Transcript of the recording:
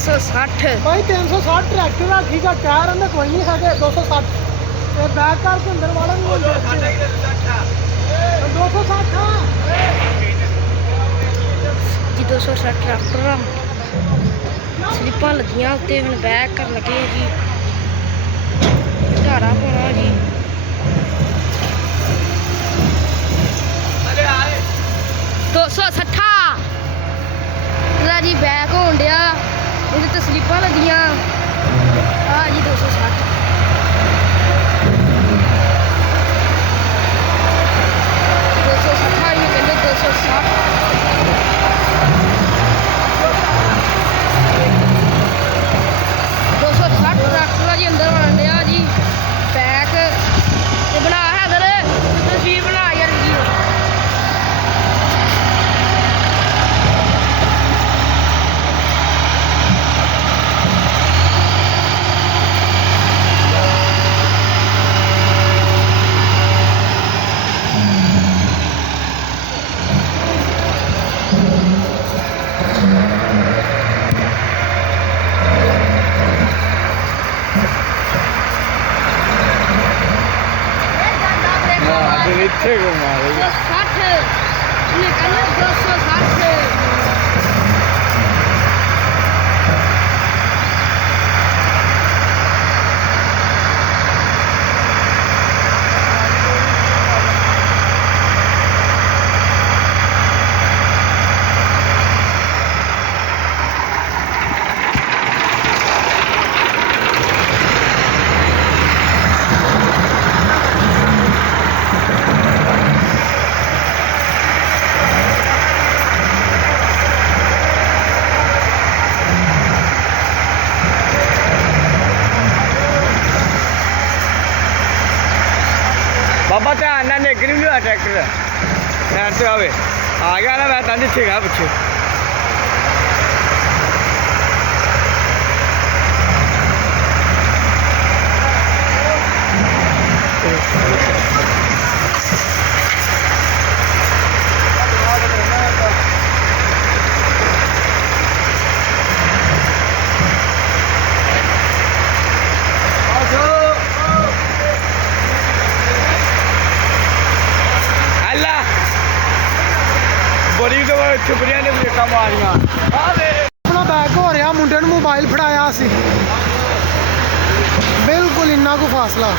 260 भाई 360 ट्रैक्टर है ठीक है टायर में कोई नहीं है 260 बैक कार के अंदर वाला भी 260 जी 260 ट्रैक्टर स्लिपां लगियां उत्ते हुण बैक कर लगे जी धारा पाना जी दो सौ सट्ठा जी बैक होन दिया ये स्लिपां लगियां हाँ जी 260 260 ये कहते 260 260 ट्रैक्टर जी अंदर बन दिया जी बैक बना है इधर तस्वीर बना यार जी ਇੱਥੇ ਘੁਮਾਏਗਾ 260 ਇਹਨੇ ਕਹਿੰਦਾ 260 ਬਾਬਾ ਧਿਆਨ ਨਾਲ ਨਿੱਘ ਨਹੀਂ ਹੋਇਆ ਟਰੈਕਟਰ ਸਾਈਡ ਤੇ ਆਵੇ ਆ ਗਿਆ ਨਾ ਮੈਂ ਤਾਂ ਜਿੱਥੇ ਗਿਆ ਪਿੱਛੇ ਬੜੀ ਤੋਂ ਛੁਪਰੀਆਂ ਨੇ ਬ੍ਰੇਕਾਂ ਮਾਰੀਆਂ अपना बैक हो रहा मुंडे मोबाइल फड़ाया बिल्कुल इन्ना को फासला